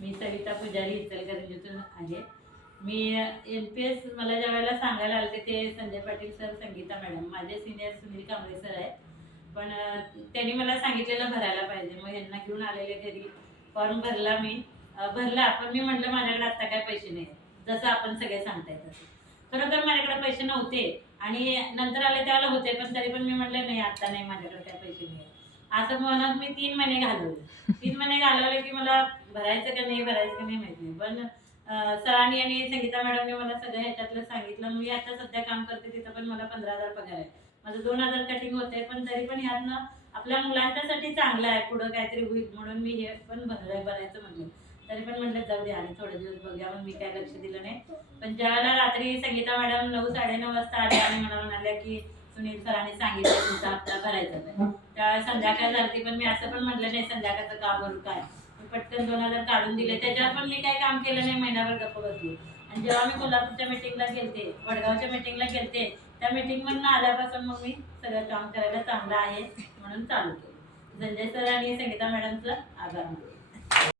मी सविता पुजारी इचलकरंजीतून आहे. मी NPS मला ज्या वेळेला सांगायला आले ते संजय पाटील सर, संगीता मॅडम, माझे सिनियर सुनील कांबळे सर आहेत. पण त्यांनी मला सांगितलेलं भरायला पाहिजे, मग यांना घेऊन आलेले घरी. फॉर्म भरला मी, भरला. पण मी म्हटलं माझ्याकडे आत्ता काय पैसे नाही, जसं आपण सगळे सांगताय तसं. खरोखर माझ्याकडे पैसे नव्हते आणि नंतर आले त्यावेळेला होते, पण तरी पण मी म्हटलं नाही, आत्ता नाही, माझ्याकडे काय पैसे नाही असं म्हणत मी 3 महिने घालवले. 3 महिने घालवले की मला भरायचं का नाही भरायचं का नाही माहित नाही. पण सरांनी आणि संगीता मॅडमने मला सगळं ह्याच्यातलं सांगितलं. मी आता सध्या काम करते तिथं पण मला 15,000 पगार आहे. माझं 2,000 कटिंग होते, पण तरी पण ह्यातनं आपल्या मुलांच्यासाठी चांगलं आहे, पुढं काहीतरी होईल म्हणून मी हे पण भरायचं म्हणलं. तरी पण म्हटलं जाऊ दे आणि थोडे दिवस बघूया, पण मी काय लक्ष दिलं नाही. पण ज्यावेळेला रात्री संगीता मॅडम 9-9:30 वाजता आल्या आणि मला म्हणाल्या की सुनील सरांनी सांगितलं तुमचा हप्ता भरायचा आहे. त्यावेळेस संध्याकाळ झाली, पण मी असं पण म्हटलं नाही संध्याकाळचं का भरू काय. मी पटकन 2,000 काढून दिले. त्याच्यावर पण मी काही काम केलं नाही, महिनाभर गप्प बसली. आणि जेव्हा मी कोल्हापूरच्या मीटिंगला गेलते, वडगावच्या मीटिंगला गेलते, त्या मीटिंगमधून आल्यापासून मग मी सगळं काम करायला चांगलं आहे म्हणून चालू केलं. संजय सर आणि संगीता मॅडमचं आभार मानते.